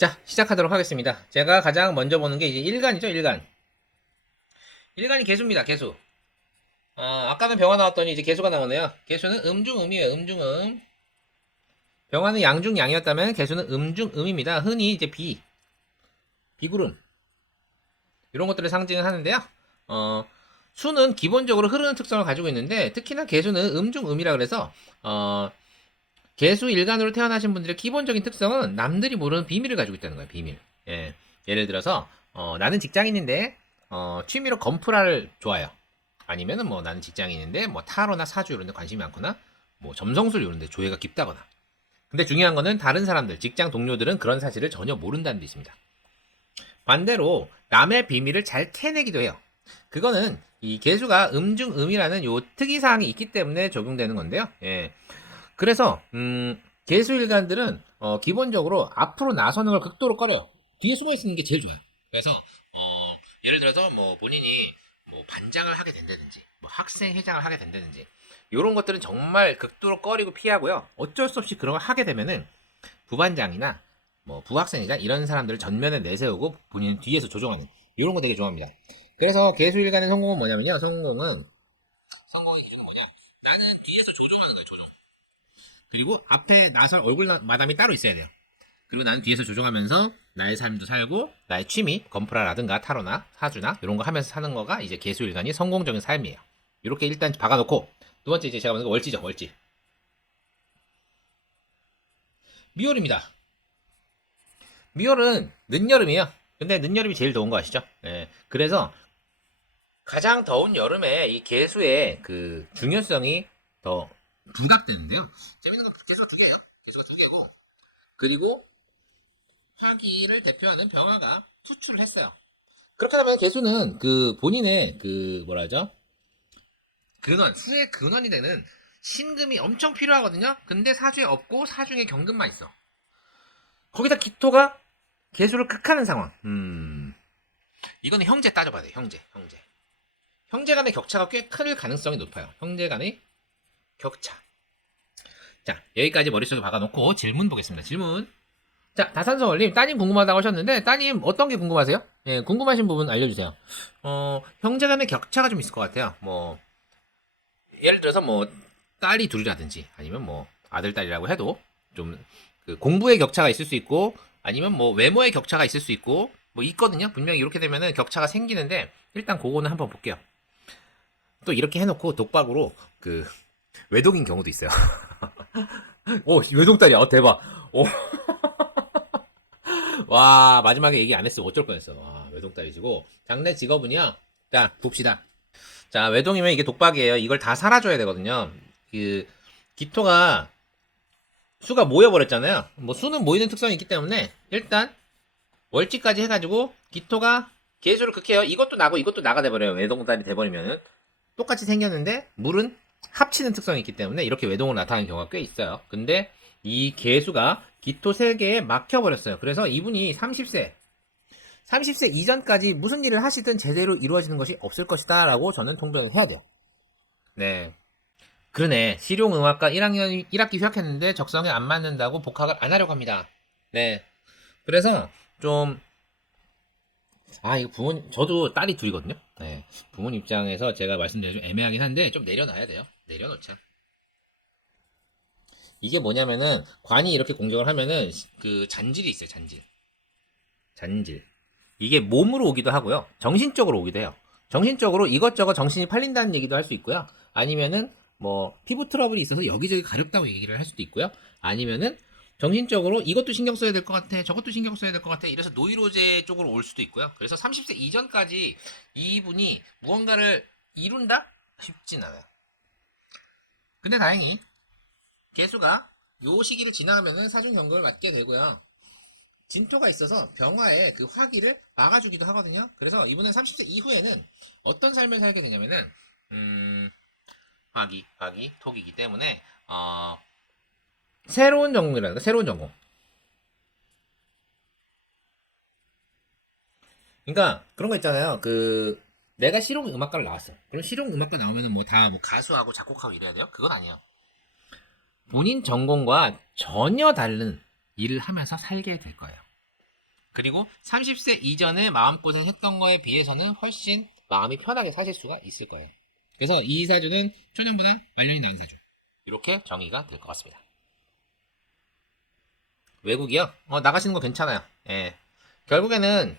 자, 시작하도록 하겠습니다. 제가 가장 먼저 보는 게 이제 일간이죠, 일간. 일간이 개수입니다, 개수. 아까는 병화 나왔더니 이제 개수가 나오네요. 개수는 음중음이에요, 음중음. 병화는 양중양이었다면 개수는 음중음입니다. 흔히 이제 비구름. 이런 것들을 상징을 하는데요. 어, 수는 기본적으로 흐르는 특성을 가지고 있는데, 특히나 개수는 음중음이라 그래서, 개수 일간으로 태어나신 분들의 기본적인 특성은 남들이 모르는 비밀을 가지고 있다는 거예요, 비밀. 예. 예를 들어서, 나는 직장인인데, 취미로 건프라를 좋아해요. 아니면은 뭐 나는 직장인인데, 뭐 타로나 사주 이런 데 관심이 많거나, 뭐 점성술 이런 데 조예가 깊다거나. 근데 중요한 거는 다른 사람들, 직장 동료들은 그런 사실을 전혀 모른다는 데 있습니다. 반대로 남의 비밀을 잘 캐내기도 해요. 그거는 이 개수가 음중음이라는 요 특이사항이 있기 때문에 적용되는 건데요. 예. 그래서 개수일간들은 기본적으로 앞으로 나서는 걸 극도로 꺼려요. 뒤에 숨어 있는 게 제일 좋아요. 그래서 예를 들어서 뭐 본인이 뭐 반장을 하게 된다든지 뭐 학생 회장을 하게 된다든지 이런 것들은 정말 극도로 꺼리고 피하고요. 어쩔 수 없이 그런 걸 하게 되면은 부반장이나 뭐 부학생이나 이런 사람들을 전면에 내세우고 본인은 뒤에서 조종하는 이런 거 되게 좋아합니다. 그래서 개수일간의 성공은 뭐냐면요. 성공의 길은 뭐냐? 나는 뒤에서 조종하는 거야, 조종. 그리고 앞에 나설 얼굴 마담이 따로 있어야 돼요. 그리고 나는 뒤에서 조종하면서 나의 삶도 살고 나의 취미, 건프라라든가 타로나 사주나 이런 거 하면서 사는 거가 이제 개수일간이 성공적인 삶이에요. 이렇게 일단 박아놓고 두 번째 이제 제가 보는 거 월지죠, 월지. 미월입니다. 미월은 늦여름이에요. 근데 늦여름이 제일 더운 거 아시죠? 예. 그래서 가장 더운 여름에 이 개수의 그 중요성이 더 부각되는데요. 재밌는 건 개수가 두 개예요. 개수가 두 개고 그리고 화기를 대표하는 병화가 투출을 했어요. 그렇게 하면 개수는 그 본인의 그 뭐라 하죠? 근원, 수의 근원이 되는 신금이 엄청 필요하거든요. 근데 사주에 없고 사중에 경금만 있어. 거기다 기토가 개수를 극하는 상황. 이거는 형제 따져봐야 돼. 형제. 형제 간의 격차가 꽤 클 가능성이 높아요. 형제 간의 격차. 자, 여기까지 머릿속에 박아놓고 질문 보겠습니다. 질문. 자, 다산서월님, 따님 궁금하다고 하셨는데, 따님 어떤 게 궁금하세요? 예, 궁금하신 부분 알려주세요. 형제 간의 격차가 좀 있을 것 같아요. 뭐, 예를 들어서 뭐, 딸이 둘이라든지, 아니면 뭐, 아들, 딸이라고 해도, 좀, 그 공부의 격차가 있을 수 있고, 아니면 뭐, 외모의 격차가 있을 수 있고, 뭐, 있거든요. 분명히 이렇게 되면은 격차가 생기는데, 일단 그거는 한번 볼게요. 또 이렇게 해놓고 독박으로, 외동인 경우도 있어요. 오, 외동딸이야. 대박. 오, 와, 마지막에 얘기 안 했으면 어쩔 뻔했어. 와, 외동딸이시고. 장래 직업은요? 자, 봅시다. 자, 외동이면 이게 독박이에요. 이걸 다 살아줘야 되거든요. 그, 기토가, 수가 모여버렸잖아요. 뭐, 수는 모이는 특성이 있기 때문에, 일단, 월지까지 해가지고, 기토가 개수를 극해요. 이것도 나고 이것도 나가 돼버려요. 외동딸이 돼버리면은. 똑같이 생겼는데, 물은 합치는 특성이 있기 때문에, 이렇게 외동으로 나타나는 경우가 꽤 있어요. 근데, 이 개수가 기토 3개에 막혀버렸어요. 그래서 이분이 30세 이전까지 무슨 일을 하시든 제대로 이루어지는 것이 없을 것이다 라고 저는 통변을 해야 돼요. 네. 그러네. 실용음악과 1학년 1학기 휴학했는데 적성에 안 맞는다고 복학을 안 하려고 합니다. 네. 그래서 좀 이거 부모님 저도 딸이 둘이거든요. 네. 부모님 입장에서 제가 말씀드리면 좀 애매하긴 한데 좀 내려놔야 돼요. 내려놓자. 이게 뭐냐면은 관이 이렇게 공격을 하면은 그 잔질이 있어요. 잔질. 이게 몸으로 오기도 하고요. 정신적으로 오기도 해요. 정신적으로 이것저것 정신이 팔린다는 얘기도 할 수 있고요. 아니면은 뭐 피부 트러블이 있어서 여기저기 가렵다고 얘기를 할 수도 있고요. 아니면은 정신적으로 이것도 신경 써야 될 것 같아. 저것도 신경 써야 될 것 같아. 이래서 노이로제 쪽으로 올 수도 있고요. 그래서 30세 이전까지 이분이 무언가를 이룬다? 쉽진 않아요. 근데 다행히 개수가 요 시기를 지나면은 사중경금을 맞게 되고요. 진토가 있어서 병화의 그 화기를 막아주기도 하거든요. 그래서 이분은 30세 이후에는 어떤 삶을 살게 되냐면은 화기, 토기이기 때문에 새로운 전공이라든가 새로운 전공. 그러니까 그런 거 있잖아요. 내가 실용 음악과를 나왔어. 그럼 실용 음악과 나오면은 뭐 다 뭐 가수하고 작곡하고 이래야 돼요? 그건 아니에요. 본인 전공과 전혀 다른 일을 하면서 살게 될 거예요. 그리고 30세 이전에 마음고생 했던 거에 비해서는 훨씬 마음이 편하게 사실 수가 있을 거예요. 그래서 이 사주는 초년보다 말년이 나은 사주. 이렇게 정의가 될 것 같습니다. 외국이요? 나가시는 거 괜찮아요. 예. 결국에는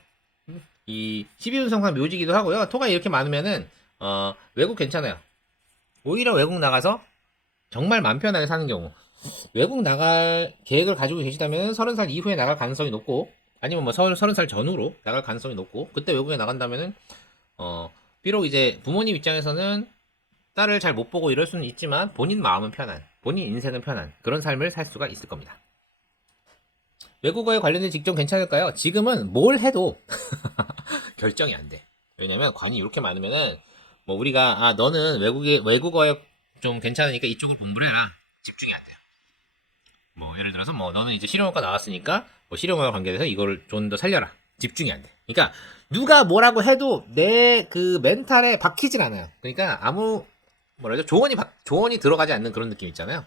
이 12운성상 묘지기도 하고요. 토가 이렇게 많으면은 외국 괜찮아요. 오히려 외국 나가서 정말 맘 편하게 사는 경우. 외국 나갈 계획을 가지고 계시다면 30살 이후에 나갈 가능성이 높고, 아니면 뭐 30살 전후로 나갈 가능성이 높고, 그때 외국에 나간다면은 비록 이제 부모님 입장에서는 딸을 잘 못 보고 이럴 수는 있지만 본인 마음은 편한, 본인 인생은 편한 그런 삶을 살 수가 있을 겁니다. 외국어에 관련된 직종 괜찮을까요? 지금은 뭘 해도 결정이 안 돼. 왜냐면 관이 이렇게 많으면은 뭐 우리가 너는 외국어에 좀 괜찮으니까 이쪽을 공부를 해라. 집중이 안 돼요. 뭐 예를 들어서 뭐 너는 이제 실용어과 나왔으니까 뭐 실용어와 관계돼서 이거를 좀 더 살려라. 집중이 안 돼. 그러니까 누가 뭐라고 해도 내 그 멘탈에 박히질 않아요. 그러니까 아무 뭐라죠? 조언이 들어가지 않는 그런 느낌 있잖아요.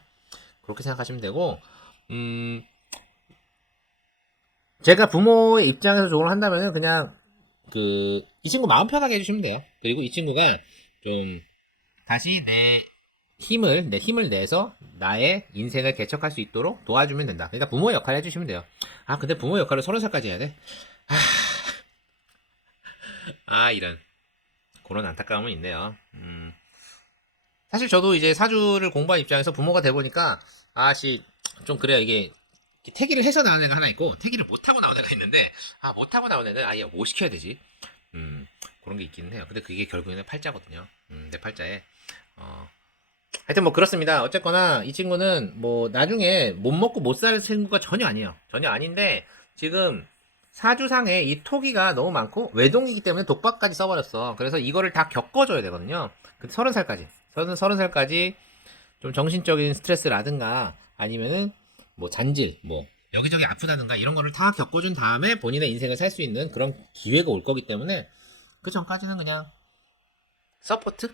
그렇게 생각하시면 되고 제가 부모의 입장에서 조언을 한다면 그냥 이 친구 마음 편하게 해주시면 돼요. 그리고 이 친구가 좀 다시 내 힘을 내서 나의 인생을 개척할 수 있도록 도와주면 된다. 그러니까 부모 역할을 해주시면 돼요. 근데 부모 역할을 30살까지 해야 돼? 이런. 그런 안타까움은 있네요. 사실 저도 이제 사주를 공부한 입장에서 부모가 돼보니까, 좀 그래요. 이게 태기를 해서 나온 애가 하나 있고 태기를 못하고 나온 애가 있는데 못하고 나온 애는 아예 뭐 시켜야 되지. 그런 게 있기는 해요. 근데 그게 결국에는 팔자거든요. 내 팔자에 하여튼 뭐 그렇습니다. 어쨌거나 이 친구는 뭐 나중에 못 먹고 못 살 친구가 전혀 아니에요. 전혀 아닌데 지금 사주상에 이 토기가 너무 많고 외동이기 때문에 독박까지 써버렸어. 그래서 이거를 다 겪어줘야 되거든요. 근데 30살까지 30살까지 좀 정신적인 스트레스라든가 아니면은 뭐 잔질, 뭐 여기저기 아프다든가 이런 거를 다 겪어준 다음에 본인의 인생을 살 수 있는 그런 기회가 올 거기 때문에 그 전까지는 그냥 서포트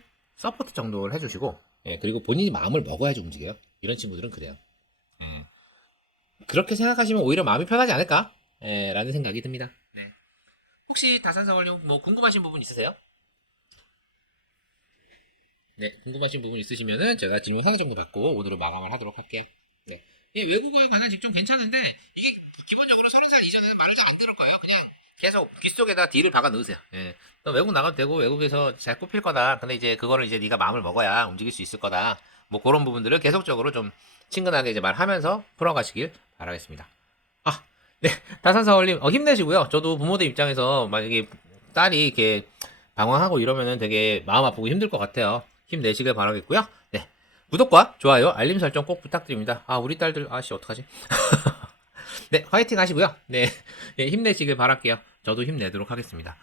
정도를 해주시고, 그리고 본인이 마음을 먹어야지 움직여요. 이런 친구들은 그래요. 그렇게 생각하시면 오히려 마음이 편하지 않을까? 라는 생각이 듭니다. 네. 혹시 다산서원님 뭐 궁금하신 부분 있으세요? 네, 궁금하신 부분 있으시면은 제가 질문 하나 정도 받고 오늘은 마감을 하도록 할게요. 네. 이 외국어에 관한 직종 괜찮은데 이게 기본적으로 30살 이전에는 말을 잘 안 들을 거예요. 그냥 계속 귀 속에다 D를 박아 넣으세요. 예. 너 외국 나가도 되고 외국에서 잘 꼽힐 거다. 근데 이제 그거를 이제 네가 마음을 먹어야 움직일 수 있을 거다. 뭐 그런 부분들을 계속적으로 좀 친근하게 이제 말하면서 풀어가시길 바라겠습니다. 아, 네. 다산서울님 힘내시고요. 저도 부모들 입장에서 만약에 딸이 이렇게 방황하고 이러면은 되게 마음 아프고 힘들 것 같아요. 힘내시길 바라겠고요. 네. 구독과 좋아요, 알림 설정 꼭 부탁드립니다. 우리 딸들, 어떡하지? 네, 화이팅 하시고요. 네, 힘내시길 바랄게요. 저도 힘내도록 하겠습니다.